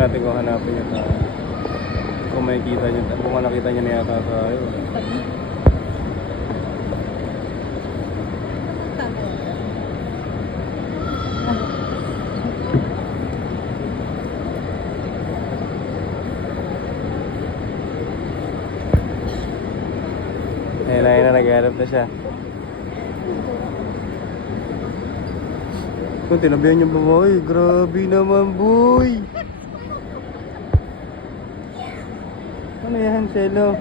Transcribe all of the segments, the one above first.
Tingnan natin kung hanapin niya tayo. Kung makikita niya, kung nakita niya na yata tayo. Ayun na, naghanap na siya. Kung tinabihan yung babae, grabe naman boy! Ano yan, Selo?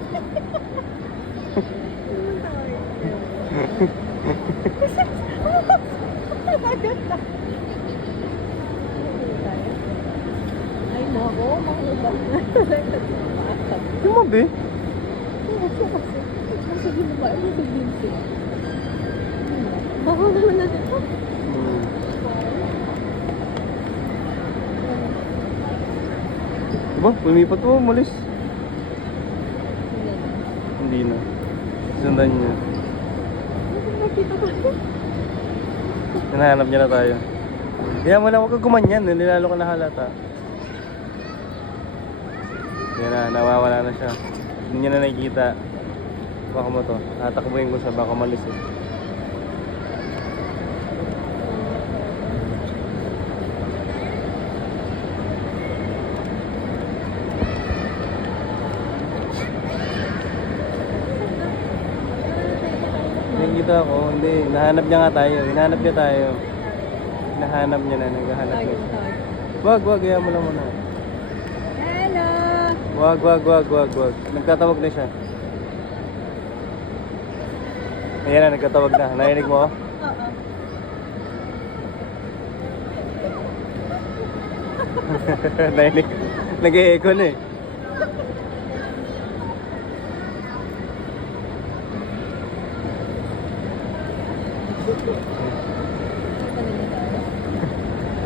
Ay, nako, mahulog na. Yung mabi? Sige mo ba? Ano sabihin siya? Baka naman na dito. Diba? Lumipat mo, malis. Hindi na. Sundan niya. Nakita ko. Hinahanap niya na tayo. Kaya mo na, huwag kang kumanyan. Nilalo ka na halata. Yan na, nawawala na siya. Hindi niya na nakikita. Baka mo to. Tatakbuhin ko siya, baka malis eh. Nakikita ako, hindi. Nahanap niya nga tayo. Hinahanap niya tayo. Nahanap niya na, naghahanap niya siya. Wag, kaya mo lang muna. Hello! Wag. Nagtatawag na siya. Ayan na, nagtatawag na. Narinig mo? Oo. Narinig. Nag-e-echo na eh.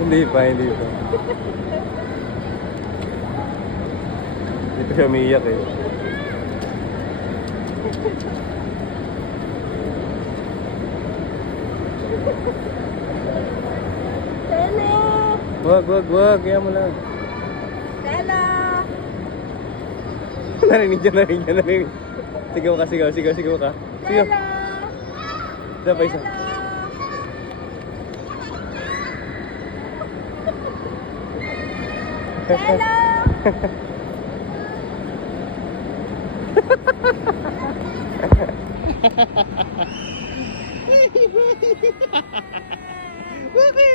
Hindi pa. Dito siya umiiyak eh. Hello! Wag. Kaya mo lang. Hello! Narinig niya. Sigaw ka. Sigaw ka. Sigaw. Diyan pa isa. Hello! Bakit?